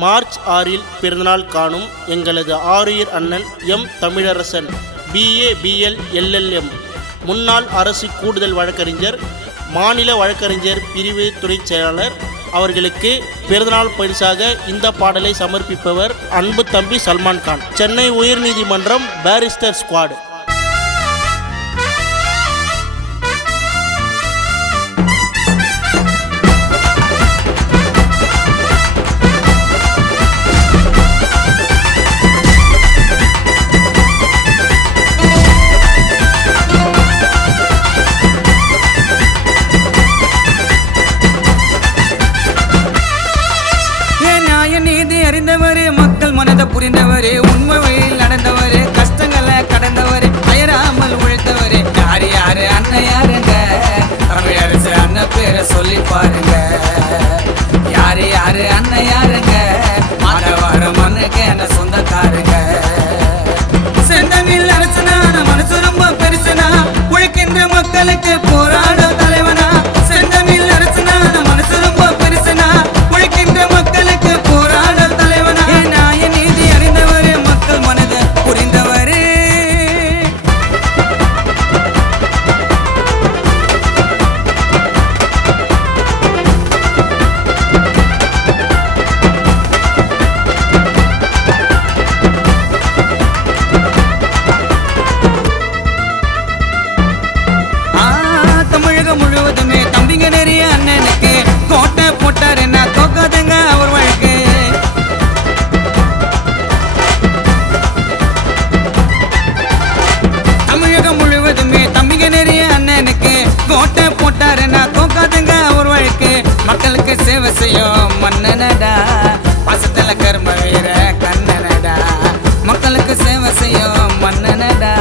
March 6 பிறந்தநாள் காணும் எங்களது ஆருயிர் அண்ணன் M Tamilarasan BA BL LLM முன்னாள் அரசு கூடுதல் வழக்கறிஞர் மாநில வழக்கறிஞர் பிரிவு துறை செயலாளர் அவர்களுக்கு பிறந்தநாள் பரிசாக இந்த பாடலை சமர்ப்பிப்பவர் அன்பு தம்பி சல்மான் கான். சென்னை உயர்நீதிமன்றம் பாரிஸ்டர் ஸ்குவாட். அறிந்தவரே மக்கள் மனதை புரிந்தவரே உண்மை வழியில் நடந்தவரே கஷ்டங்களை கடந்தவரே அயராமல் உழைத்தவரே யாரு யாரு அண்ணன் யாருங்க தமிழரசு அண்ணன் பேரை சொல்லி பாருங்க யாரு யாரு அண்ணன் யாருங்க மாதவார மண்ணுக்கு என்ன சொந்தக்காருங்க செந்தமிழ் அரசனா மனசு ரொம்ப பெருசனா உழைக்கின்ற மக்களுக்கு போராடும் தலைவனா செந்தமிழ் அரசனா மனசு ரொம்ப பெருசனா உழைக்கின்ற மக்களுக்கு போராடும் முழுவதுமே தம்பிங்க நிறைய அண்ணனுக்கு கோட்டை போட்டார் என்ன தோக்காதுங்க அவர் வாழ்க்கை தமிழகம் முழுவதுமே தம்பிங்க நிறைய அண்ணனுக்கு கோட்டை போட்டார் என்ன தோக்காதுங்க அவர் வாழ்க்கை மக்களுக்கு சேவை செய்யும் மன்னனடா பாசத்துல கர்ம வீர கண்ணனடா மக்களுக்கு சேவை செய்யும் மன்னனடா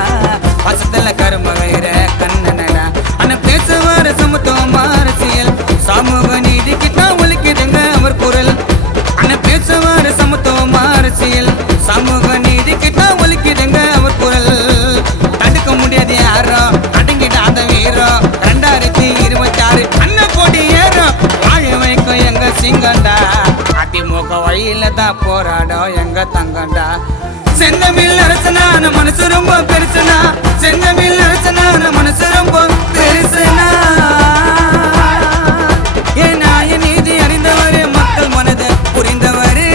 பாசத்துல கர்ம வீர கண்ணனடா அண்ணன் பேசுவார சமத்துவம் அரசியல் சமூக நீதிக்கு தான் ஒலிக்குதுங்க அவர் குரல் அண்ணன் பேசுவார சமத்துவம் அரசியல் சமூக நீதிக்கு தான் ஒலிக்குதுங்க அவர் குரல் தடுக்க முடியாது யாரோ அடங்கிடாத வீரம் 2026 அண்ணன் கொடி ஏறும் வாழ வைக்கும் எங்க சிங்கண்டா அதிமுக வழியில தான் போராடும் எங்க தங்கண்டா செந்தமிழ் அரசனான மனசு ரொம்ப பெருசனா செந்தமிழ் அரசனான மனசு ரொம்ப பெருசனா ஏன்னா நீதி அறிந்தவரே மக்கள் மனதை புரிந்தவரே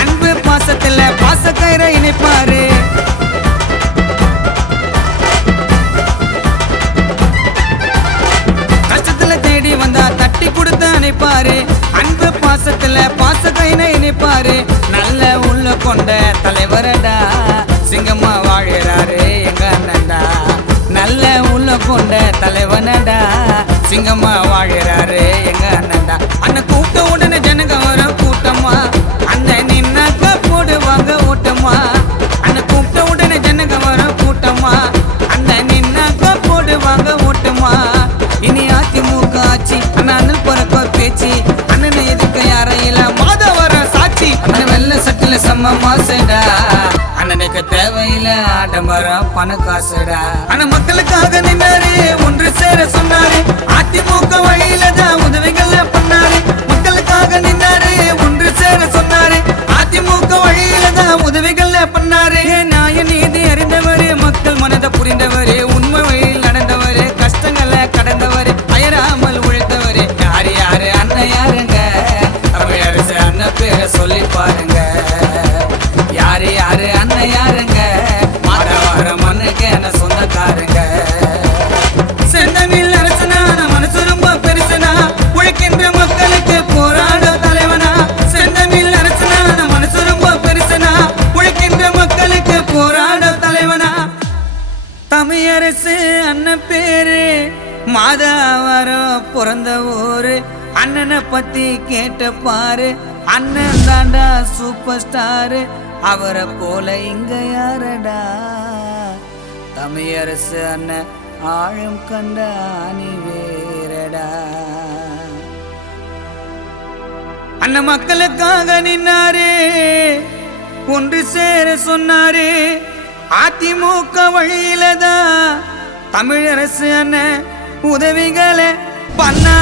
அன்பு பாசத்துல பாசக்கயிறை இணைப்பாரு கஷ்டத்துல தேடி வந்தா தட்டி கொடுத்து அணைப்பாரு அன்பு பாசத்துல பாசக்கயிறை இணைப்பாரு நல்ல உள்ள கொண்ட தலைவரடா சிங்கம்மா வாழறாரு எங்க அண்ணன்டா நல்ல உள்ள கொண்ட தலைவனடா சிங்கம்மா வாழறாரு எங்க அண்ணன்டா அண்ணன் கூப்பிட்ட உடனே ஜனங்க வர கூட்டமா அண்ணன் நின்னாக்க போடுவாங்க ஓட்டமா அண்ணன் கூப்பிட்ட உடனே ஜனங்க வர கூட்டமா அண்ணன் நின்னாக்க போடுவாங்க ஓட்டமா இனி அதிமுக ஆட்சி அண்ணன் பிறக்க பேச்சு அண்ணனை எதிர்க்க யாரையில மாத வர சாட்சி அண்ணன் வெள்ள சட்டில செம்ம மாசுடா அண்ணனுக்கு தேவையில்ல ஆடம்பரம் பண காசுடா அண்ணன் மக்களுக்காக நின்னாரு ஒன்று சேர சொன்னாரு அதிமுக வழியில தான் உதவிகள் பண்ணாரு மக்களுக்காக நின்னாரு ஒன்று சேர சொன்னாரு அதிமுக வழியில தான் உதவிகள் பண்ணாரு நியாய நீதி அறிந்தவரே மக்கள் மனதை புரிந்தவரே உண்மை வழியில் நடந்தவரே கஷ்டங்களை கடந்தவரே அயராமல் உழைத்தவரே யாரு யாரு அண்ணன் யாருங்க தமிழரசு அண்ணன் பேரை சொல்லி பாருங்க யாரு யாரு அண்ணன் யாருங்க மாதவார மண்ணுக்கு என்ன சொந்தக்காருங்க செந்தமிழ் அரசனான மனசு ரொம்ப பெருசனா உழைக்கின்ற மக்களுக்கு போராடும் தலைவனா செந்தமிழ் அரசனான மனசு ரொம்ப பெருசனா உழைக்கின்ற மக்களுக்கு போராடும் தலைவனா தமிழரசு அண்ணன் பேரு மாதவாரம் பிறந்த ஊரு அண்ணனை பத்தி கேட்ட பாரு அண்ணன் தாண்டா சூப்பர் ஸ்டாரு, அவரை போல இங்க யாரடா? தமிழரசு அண்ணன் ஆழம் கண்ட ஆணி வேறடா. அண்ணன் மக்களுக்காக நின்னாரே, ஒன்று சேர சொன்னாரே, அதிமுக வழியிலதான் தமிழரசு அண்ணன் உதவிகளை பண்ணாரு.